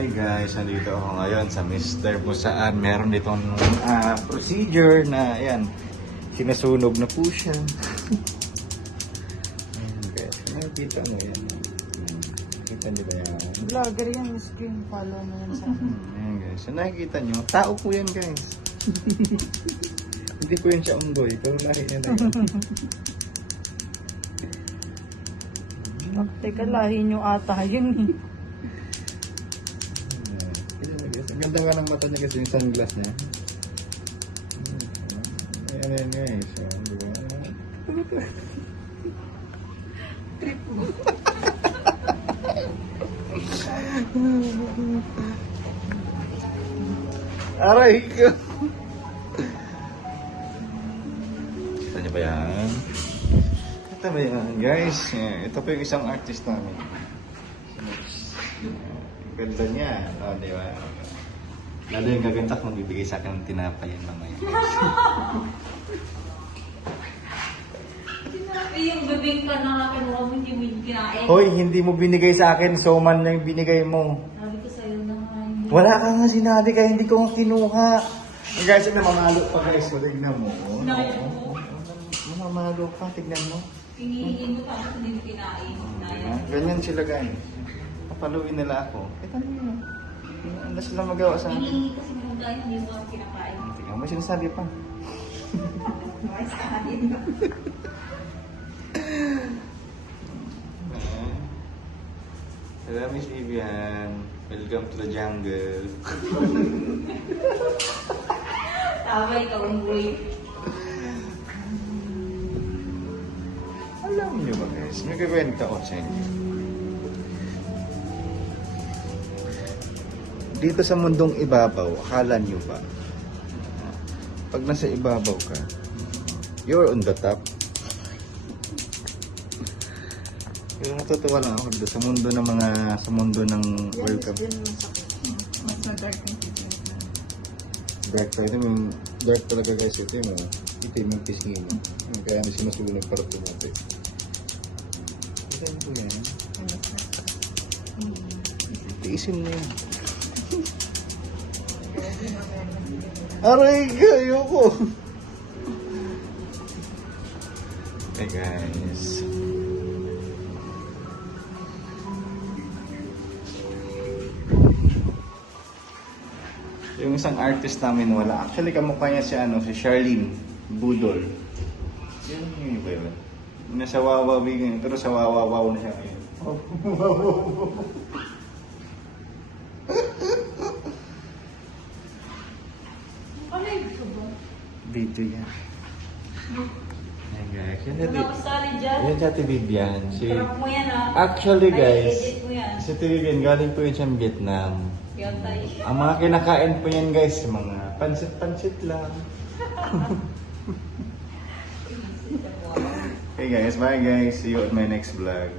Hi guys, nandito ako ngayon sa Mr. Busaan. Meron ditong procedure na ayan, sinasunog na po siya. Ayan guys, nakikita mo yan. Nakikita nyo ba yan? Vlogger yan, screen follow na yan sa akin. Ayan guys, so nakikita nyo, tao po yan guys. Hindi po yan siya unggoy, pero lahi niya na yan. Teka, lahi nyo ata yun eh. Ang ganda nga ng mata niya kasi yung sunglass niya. Ayan guys. So, diba? Trip mo. Aray ko! Kita niyo ba yan? Kita ba yan guys? Ito po yung isang artist namin. Ganda niya. O, diba? Lalo yung gaganda kung bibigay sa akin ng tinapay yan mamaya. Yung bibingka na kinuha mo, hindi mo kinain. Hoy, hindi mo binigay sa akin, so man lang yung binigay mo. Sabi ko sa'yo na nga hindi. Wala ka nga sinabi kaya hindi ko nga kinuha. Guys, may mamalo pa guys. So, tignan mo. Kinain mo? Mamalo pa, tignan mo. Pinihiin mo pa ako hindi mo kinain. Kinain. Ganyan sila guys. Papaluin nila ako. Ito na. Hindi sila magawa sa akin. Pinihiin kasi mo dahil hindi mo ako kinakain. Tingnan mo, sinasabi pa. May kain. Hello, Miss Vivian. Welcome to the jungle. Tama ikaw, unggoy. Alam niyo ba guys, may kikwento ko sa inyo. Dito sa mundong ibabaw, akala niyo ba? Pag nasa ibabaw ka, you're on the top. Pero natutuwa lang ako dito sa mundo ng sa mundo ng welcome. Mas na-dark yung picture. Dark pa ito, yung dark talaga guys ito yung itim yung pisngi mo. Kaya may sinusunog para tumati. Ito po yan. Tiisin mo yun. Aray kayo ko! Hey guys. Yung isang artist namin wala. Actually, kamukha niya si Charlene Budol. Yan yung iba yun. Nasa wawawi ngayon, pero sa wawawaw na siya ngayon. Ano yung gusto ba? Video yan. Ayan guys. Yan Ano ako sali dyan? yan si Ate Vivian. Sarap mo yan ah. Actually guys, Ay, edit mo yan. si Ate Vivian galing po yun siyang Vietnam. Yan tayo. Ang mga kinakain po yan guys, mga pansit-pansit lang. Hey guys, bye guys. See you on my next vlog.